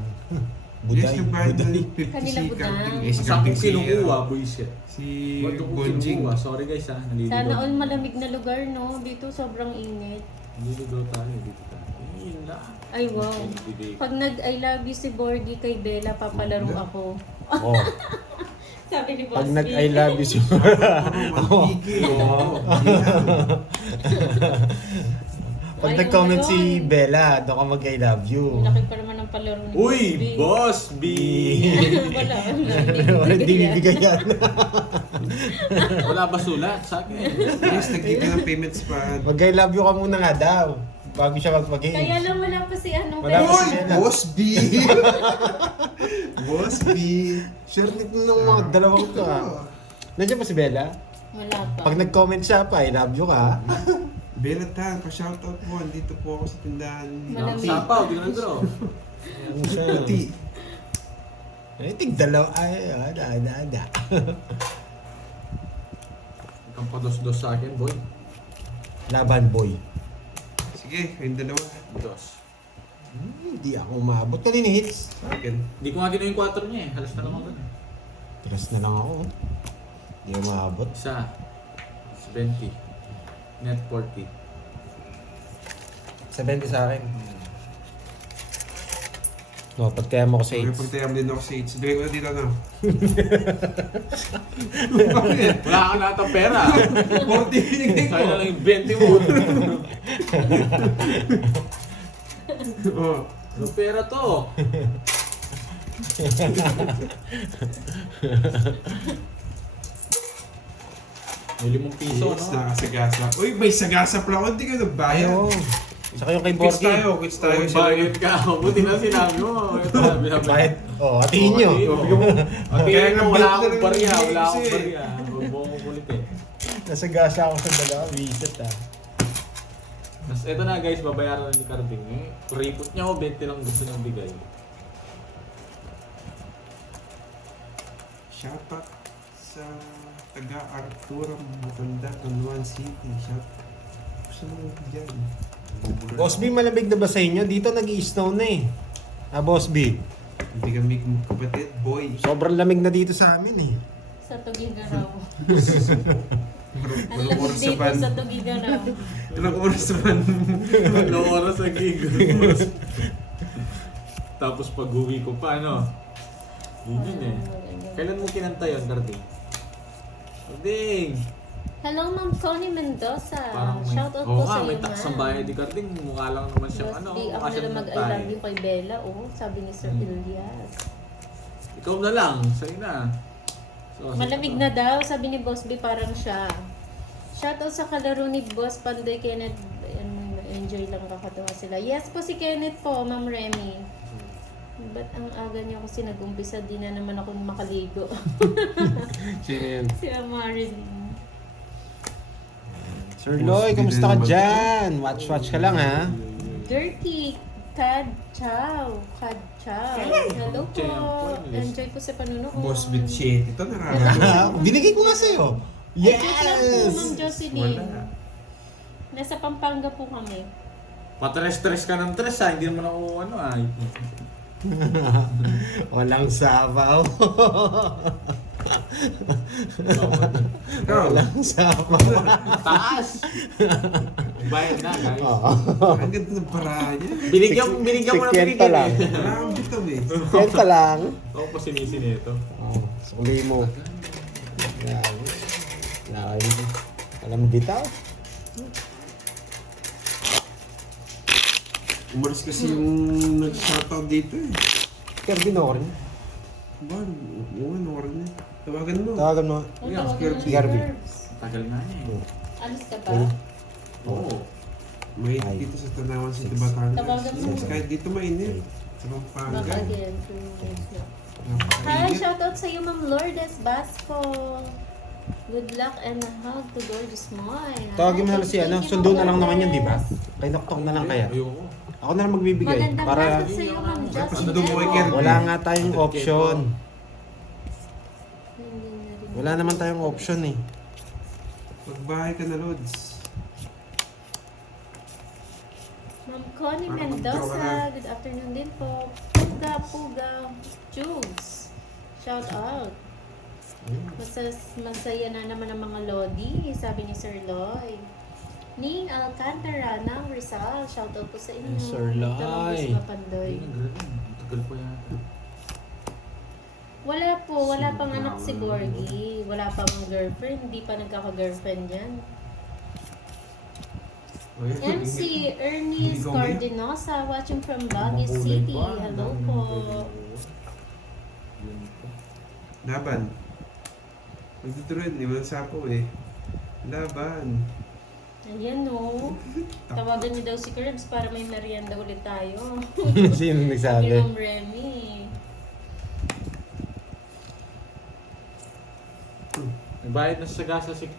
Yes, Buday. nagbayad Buday. ng 50 Kanila si budang. Carding. Eh, si Sakong Carding si, kinukuha, buisit. si Ba't ko Bonjing. kinukuha? Sorry guys ha, naliligaw. Sana all malamig na lugar, no? Dito sobrang init. Naliligaw tayo dito tayo. Yun lang. Ay, wow. Bibigay. Pag nag-I love you si Borgie kay Bella, papalaro ako. Oh. Sabi ni Boss Pag B. nag-I love you si... Mantigil. Oo. Pag Ayaw nag-comment mo si yun. Bella, doon ka mag-I love you. Ang laki pa naman ng palaro ni Uy, Boss Boss B! Wala. Hindi bibigay yan. Wala ba sulat sa akin? Yes, nagkita ng payments pa. Mag-I love you ka muna nga daw. Bago siya mag-games. Kaya lang wala pa si ano. Wala pa Uy! si Bella. Boss B! Boss B! Share nito ng mga dalawang to ah. Nandiyan ba si Bella? Wala pa. Pag nag-comment siya pa, I love you ka. Bella Tan, pa-shoutout mo. Andito po ako sa tindahan. Malamig. Sapaw, di ko na-draw. Ano siya? Puti. Ay, tigdalaw. Ay, ada. Ang pados-dos sa akin, boy. Laban boy. Sige, kayong dalawa. Dos. Hindi ako umabot. Kanina hits. Akin. Hindi ko nga ginawa yung 4 niya eh. Halos na naman doon eh. Tiras na lang ako. Hindi ako umabot. Isa. 20. Net 40. 70 sa akin. No, pag kaya mo ko sa Okay, 8. pagtayam din ako sa 8. Sabihin ko na dito na. Bakit? Wala ka na itong pera. 40 binigay ko. Sa'yo na lang yung 20 mo. Oh. Ano pera to? May 5 piso, Yes, no? nakasagasa. Uy, may sagasa pala ako. Hindi ka nagbayad. Ayaw. Saka yung kay Quits Borky. tayo, quits tayo. Kung bayad ka, buti na sinabi mo. Ito, Bayad. Oh, hatiin nyo. Kaya nga wala bill akong na barya, lang wala akong kasi. barya. Huwag mo akong kulitin. Nasagasa ako sa dalawa. Visit ah. Mas eto na guys, babayaran na ni Carding. Report niya ako, 20 lang gusto niyang bigay. Shoutout sa taga Artura Bukanda, Kanuan City. Shoutout. Gusto mo dyan. Boss B, malamig na ba sa inyo? Dito nag-i-snow na eh. Ah, Boss B. Hindi kami kapatid, boy. Sobrang lamig na dito sa amin eh. Sa Tugigaraw. Ang Walang lamig oras sa dito van. sa Tugigaraw. Ilang oras sa van. Ano oras sa gig? Tapos pag uwi ko pa, ano? Yun yun eh. Kailan mo kinanta yun, Carding? Carding! Hello, Ma'am Connie Mendoza. Parang may... Shoutout Oo po nga, sa iyo, may taksang bayad ni Carding. Mukha lang naman siyang ano. Boss D, Mukha ako na siyang lang mag-I tayo. love you kay Bella, oh. Sabi ni Sir Elias. Ikaw na lang, sa'yo na. So, Malamig na daw, sabi ni Boss B, parang siya. Shoutout sa kalaro ni Boss Pandoy Kenneth. Enjoy lang, kakatawa sila. Yes po si Kenneth po, Ma'am Remy. Ba't ang aga niya kasi nag-umpisa, di na naman ako makaligo. Sino yun? Si Marilyn. Sir Loy, kamusta ka dyan? Watch ka lang ha. Dirty Kad Chow. Kad Chow. Hello po. Enjoy po sa panunood. Boss bit shit. Ito nakakatawa. Binigay ko nga sa'yo. Yes! Ay, lang po, Ma'am Jocelyn. Wala. Nasa Pampanga po kami. Patres-tres ka ng tres ha, hindi naman ako ano ay. Walang sabaw. Ikaw. Walang sabaw. Taas! Bayad na guys. Oo. Ang ganda ng paraan niya. Binigyan mo na 60 binigyan lang. eh. Wala kang bitaw eh. Kenta lang. Ako pa sinisi nito. Oh, suli mo. Grabe. Grabe. Alam mo bitaw? Umalis kasi yung nag-shoutout dito eh. Kirby no rin. Ba, ano rin eh. Tawagan mo. Tawagan mo. Ang Yeah, tawagan si ng Garby. Curbs. Tagal na eh. Alis ka ba? Ayun. Oo. May Ay. dito sa Tanawan City, Batangas. Tawagan mo. Yes, kahit dito mainit. Sa Pampanga. Baka again. 2 days na. Hi, Napakainit. shoutout sa iyo, Ma'am Lourdes Basco. Good luck and a hug to Gorgeous Moy. Tawagin mo na lang si ano. Thank you, Sundo na Ma'am lang naman yun, di ba? Lourdes. Kay Noktok na lang kaya. Ayoko. Ako na lang magbibigay. Magandang Para hapon sa iyo, Ma'am Jocelyn. Pasundo mo kay Kirby. wala nga tayong option. Hindi na rin. Wala naman tayong option eh. Magbahay ka na, Lods. Ma'am Connie Parang Mendoza, magtrawa na. good afternoon din po. Puga Jules, shout out. Masaya na naman ang mga Lodi, sabi ni Sir Loy. Ning Alcantara ng Rizal, shout out po sa inyo. Sir Loy. Dalawang Mapandoy. Tagal pa yata. Wala po, wala pang anak si Borgie. Wala pang girlfriend, hindi pa nagkaka-girlfriend yan. MC Ernest Hindi ko Cardinosa, watching from Baguio City. Hello po. Laban. Magtuturuan, di ba sapo eh. Laban. Ayan o. Tawagan niyo daw si Curbs para may merienda ulit tayo. Sino Sabi nagsabi? ng Remy. Nagbayad na sa gasa si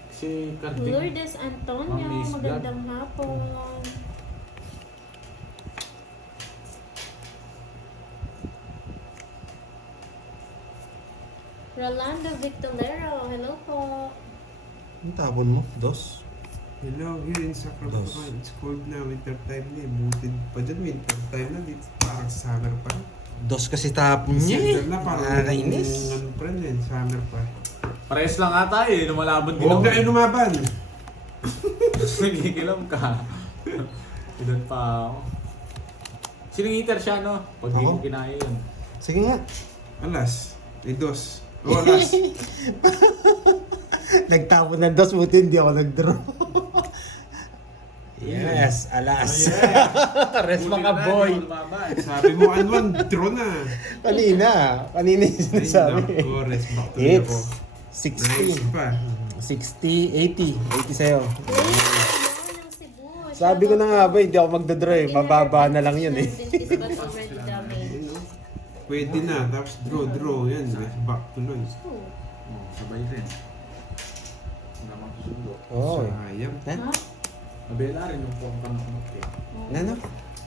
Carding. Lourdes Antonio, Ma'am Miss magandang hapon. Rolando Victolero, hello po. Ang tapon mo? Dos? Hello, here in Sacramento. Dos. It's cold na, winter time na eh. Butid pa dyan, winter time na. Dito parang summer pa. Dos kasi tapon niya eh. December na parang Nakakainis. ano pa rin eh, summer pa. Parehas lang ata eh, lumalaban din Huwag ako. na kayo lumaban. Nagigilam ka. Ilan pa ako. Siningiter siya, no? Pag di mo Ako? kinaya yun. Sige nga. Alas. May dos. O, alas. Nagtapon ng dos, buti hindi ako nag-draw. Yes, alas. Rest Buti mga na, boy. di ako lumaban. Sabi mo, Anwan, draw na. Kanina yung Ay, sinasabi. nako, rest back to ako. It's Nice 60. pa. 60, 80. 80 sa'yo. Ng Cebu. Sabi ko na nga ba, hindi ako magdadraw eh. Mababa na lang yun eh. Dentist but already damaged. Ayun, no? Pwede na. Tapos draw. Yan, rest back tuloy. Oh. Oh, sabay rin. Wala mang susundo. Oo. Sayang. Ha? Nabela rin yung pong kanak-kanak eh. Nano?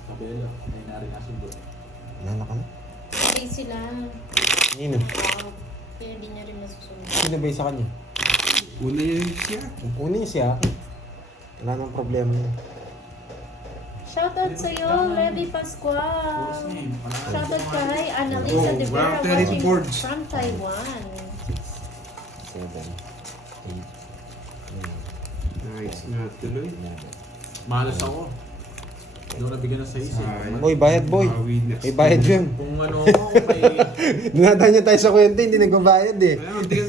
Nabela. May nari nasundo. Nano ka na? Okay sila. Nino. Wow. Kaya di niya rin masusunod. Sino ba yung sa kanya? Una yun siya. Kunin siya. Wala nang problema yun. Shoutout sa'yo, Levi Pascual. Shoutout kay Annalisa Oh, De Vera wow, Terry watching Boards. from Taiwan. 7, 8, Nice nga tuloy. 11. Malas ako. Doon nabigyan ng 6 eh. Sayang. Boy, bayad boy. Bawi next May bayad time. yun. Kung ano ako, may... Dinadaan niya tayo sa kwento, hindi nagbabayad eh. Ayun, di ka.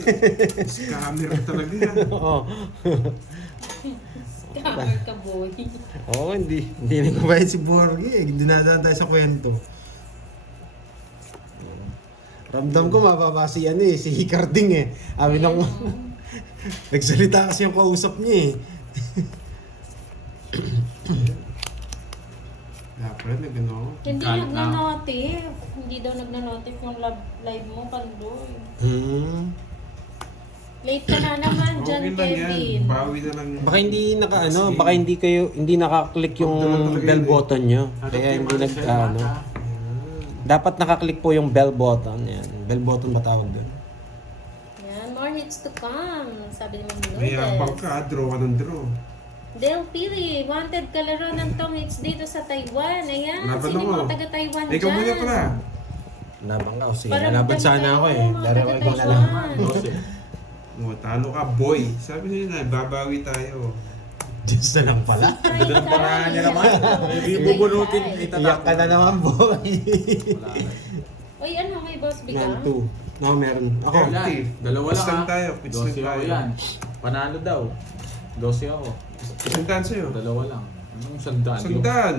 Scammer talaga yan. Oo. Scammer ka, boy. Oo, hindi nagbabayad si Borgie eh. Dinadaan tayo sa kwento. Ramdam ko mababa si ano eh, si Hicarding eh. Sabi nung nagsalita kasi yung kausap niya eh. Dapat na gano'n. Hindi Kahit na- nagna-notif. Hindi daw nagna-notif yung live mo, Pandoy. Late ka na naman dyan, Okay lang yan. Kevin. Bawi na lang. Baka hindi baka hindi nakaklik yung bell button nyo. Kaya hindi dapat nakaklik po yung bell button. Yan. Bell button ba tawag doon? Yan, more hits to come. Sabi ni Mami Mayabang Lourdes. ka, draw ka ng draw. Dale Pili, wanted kalaro ng Tom Hits dito sa Taiwan. Ayan, Laban sino ako. mga taga-Taiwan Ikaw dyan? muna pala. Nabang ka. Sige, Para nalaban magdami sana tayo, ako eh. mga Laro ko ikaw na lang. taga-Taiwan. O, talo ka, boy. Sabi nyo na, babawi tayo. Diyos na lang pala. Dalang paraan niya naman. May bubunutin. Iyak ka na naman, boy. Wala na. Uy, ano, may boss bigla? Yan, 2. No, meron. Ako. Yan. Dalawa lang Quits lang ha. tayo, quits 12 lang ako tayo. yan. Panalo daw. 12 ako. Isang daan sa'yo. Dalawa lang. Anong sandaan? Sandaan.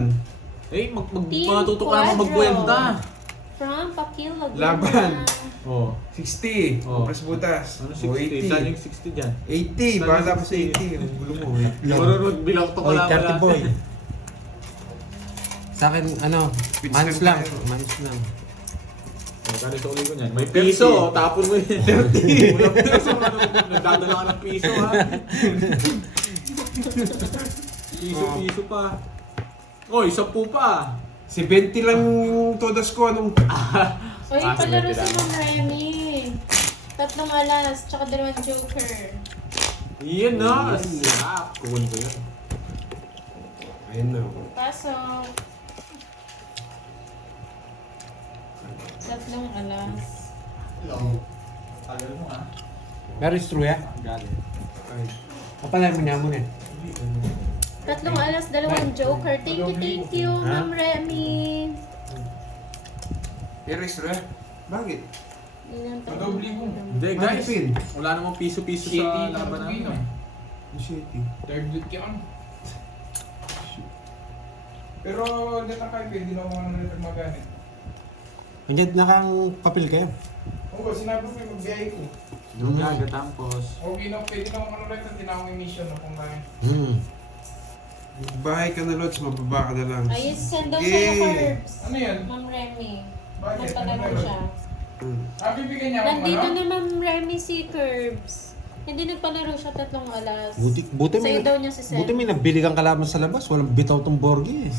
Eh, Team matuto ka naman Quadro. magbuwenta. From Pakil, Laguna. Laban. Oh. 60. Oh. Pres butas. Ano O, 60? Saan yung 60 dyan? 80. Bahala ko sa 80. Ang gulo mo eh. Marunod bilang to ko Oy, lang 30 boy. Sa akin, Pits months lang lang. tayo. Months lang. Magkano sa uli ko niyan? May piso, tapon mo yun. 30. Walang piso, nagdadala ka ng piso ha. Piso pa. Oy, 10 pa. Si 20 lang yung todas ko. Anong... Uy, Ah, palaro sige, si tira. Ma'am Remy. 3 alas, tsaka 2 joker. Iyan na. Sarap. Kukunin ko yun. Ayun na. Pasok. 3 alas. Hello. Tagal mo ha. Pero is true, ya? Galing. Ay. Kapalay mo niya muna eh. 3 alas, 2 joker. Thank you, Ma'am Remy. Iris, bakit? Padoble mo. Hindi guys, Pin. wala namang piso-piso sa laban namin. City. Third week yan. Pero hindi na kayo, hindi na ako ano magamit. Nandiyan nakang papel kayo. Oo, sinabi ko yung mag-biyahe ko. Doon nga, gatampos. Okay na, pwede na ako ano rin, hindi na akong emission na kung kaya. Bahay ka na, Lods. Mababa ka na lang. Ayun, send daw Sige. sa'yo, Curbs. Ano yan? Ma'am Remy. Bakit? Nagpalaro siya. Bibigyan niya ako Nandito ano? na Ma'am Remy si Curbs. Hindi nagpalaro siya 3 alas. Buti Sa'yo may, daw niya si Seth. buti may nabili kang kalaban sa labas. Walang bitaw tong Borgie eh.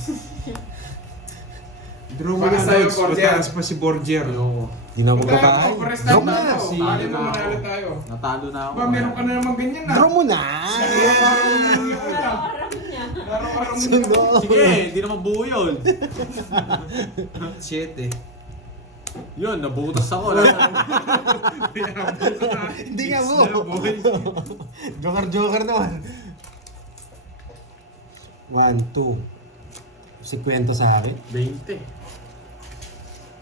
Draw mo Para na, sa'yo, Lods. Borgia. Mataas pa si Borgia. Ayoko. Di na ako magbabahay. Pares Draw na mo na. tayo. Si- Bali mo manalo tayo. Natalo na ako. Ba, meron ka na naman ganyan na. Draw mo na. Araw-araw niya. Laro-araw mo Sundo. Sige, hindi naman buo yun. 7. Yun, nabutas ako. Hindi nga mo. Joker naman. 1, 2. Si kwento sa akin. 20.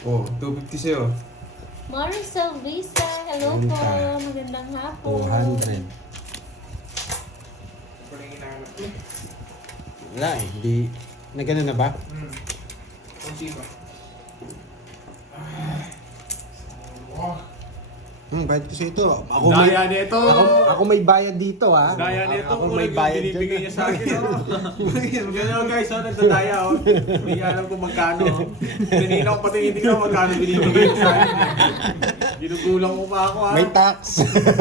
Oh, 250 sa'yo. Maricel Visa, hello po. Magandang hapon. 200. Ito na yung hinahanap ko. Wala eh. Di... Nagano na ba? Kung sino. Wow. Bayad ko sa ito. Ako may... Daya nito. Ako may bayad dito ha. Daya nito. Ako Kung may yung bayad binibigay dyan. niya sa akin. Ganyan guys, nagdadaya. Hindi niya alam kung magkano. Tininaw pati hindi ko magkano binibigay niya sa akin. Ginugulang mo pa ako ha. May tax.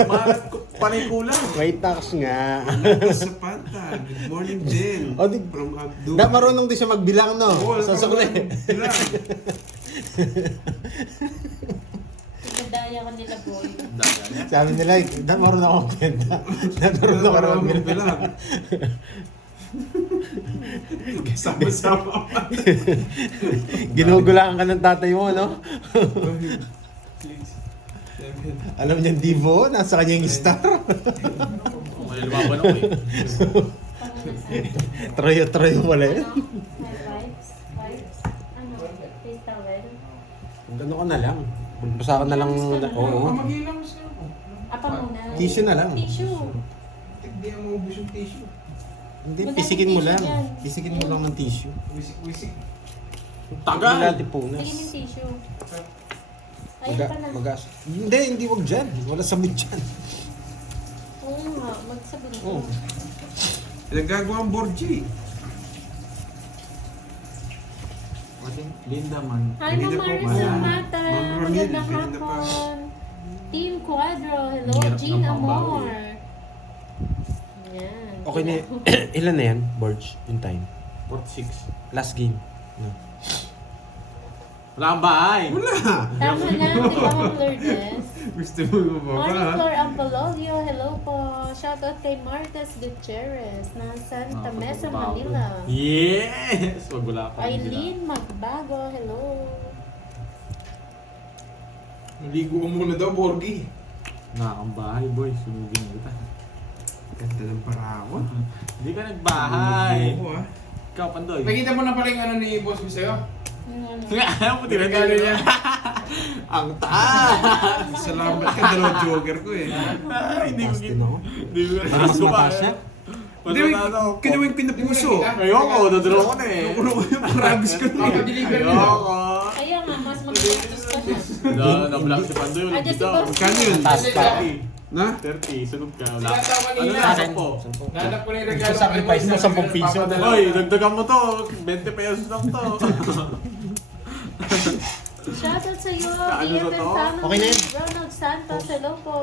Malat ko panay kulang. May tax nga. Sa Panta. Good morning din. O, di- From Abdul. Marunong din siya magbilang no? Oo, Sa sukli. Bilang. Nagdaya ka nila boy. Daya niya. Sabi nila, marunong akong kwenta. Marunong ako magbilang. Bilang. Sama-sama. Ginugulangan ka ng tatay mo, no? Alam niya, Divo, nasa kanya yung star. May lumaban ako eh. Trayo wala yun. Vibes? Ano? Face towel? Gano'n ka na lang. Basta ka na lang. Oo. Magilang siya. Apa muna? Tissue na lang. Tissue. Hindi ang maubos yung tissue. Hindi, Wala pisikin ng mo tissue lang. dyan. Pisikin mo lang ng tissue. Wisik-wisik. Tagal. Hindi natin punas. Tingin yung tissue. Ayun pala. Hindi, wag dyan. Wala sabon dyan. Oo nga, magsabon ko. Oo. Nagagawa ang Borgie. Linda man. Hi, Hindi Ma'am na po Maricel ba? Mata. Ma'am Ramil, Magandang hindi na pa. hapon. Team Quadro. Hello, Hirap Jean ng pambawi. Amor. Yan. Okay na ilan na yan, Borge, in time? 46. Last game. No. Wala kang bahay. Wala. Tama lang, di ba, Ma'am Lourdes? Gusto mo ba? Morning, Flor Ampololio. Hello po. Shoutout kay Marcos Gutierrez na Santa Mesa, Manila. Yes! Wag wala ka. Eileen Magbago. Hello. Naligo ko muna daw, Borgie. Nakakang bahay boy. Sunugin kita. Ganda ng parawan. Hindi ka nagbahay. Oo, ah. Ikaw, Pandoy. Nakita mo na pala yung ano ni Boss B sa'yo? Yung ano. Nga, ayaw mo tinagalo niya. Ang taas! Salamat ka, dalawang joker ko eh. Hindi ko Taas din ako. Hindi ko Mas mataas siya? Mas Hindi, mataas ako. kinuha yung pinapuso. Ayoko, dodro ko na eh. Kuno ko yung paragos ko na eh. Deliver nila. Ayoko. Kaya nga, mas mag-utos pa siya. Na-block si Pandoy. Walang Ah, just bitaw. si Boss. Magkano yun? Taas pa. 30. Na? 30, sunod ka. Wala. Sila tao kanina. Ano na, 10? Nahanap ko na yung regalo. Sacrifice mo, 10 piso. Hoy, dagdagan mo to. 20 pesos lang to. Shoutout sa iyo, Ano BFF to? family. Okay na yun. Ronald Santos, hello po.